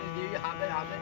દેવી હાબે હાબે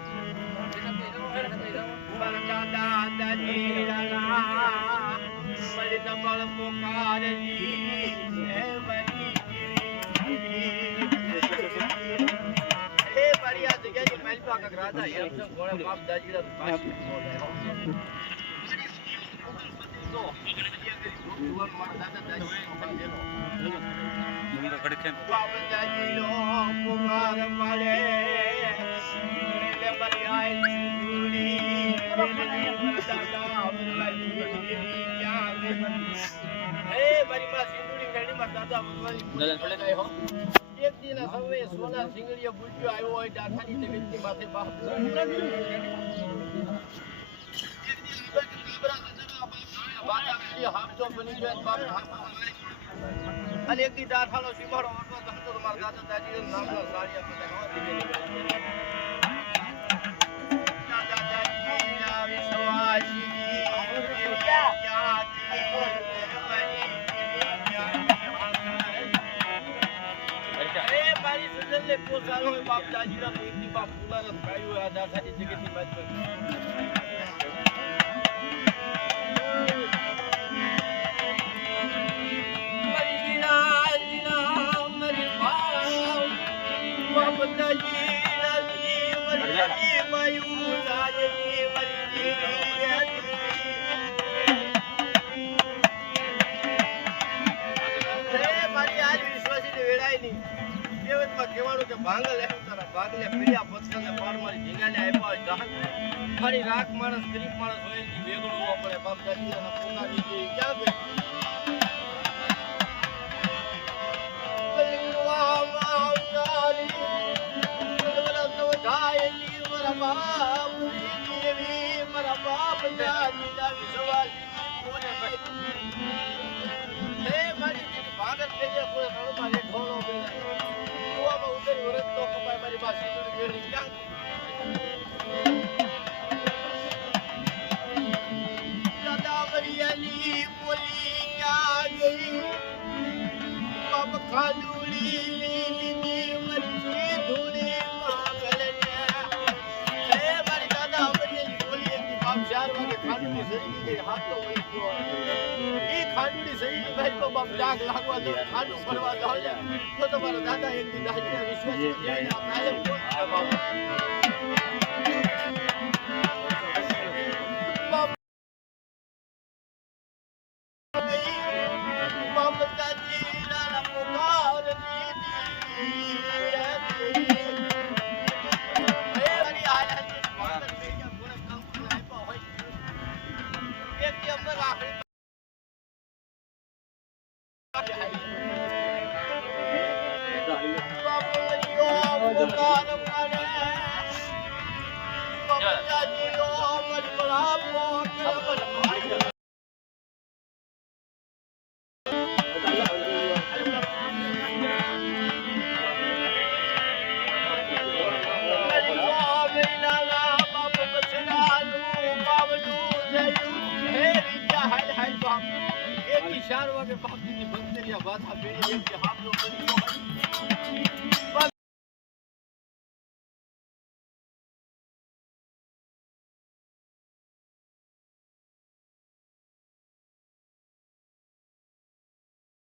એક દિન સમયે સોના સિંગડીયો બુટ્યો આવ્યો હોય ડાઠાની જગતની માથે બાપ અને એક દી ડાઠાનો સીમાડો હતો તો મારા દાદા દાદી નામના સાડિયા બાપ દાદીના એકની બાપ ફૂલાનો ખાયું આ દાઠાની જગતની માથે ફરી રાખ માણસ ગરીબ માણસ હોય વેગળું ન પડે બાપ દાદી પોતાની ક્યાં તમારા દાદા એક દિન ચાર વાગે બાપ ની બંધ કર્યા વાત આપી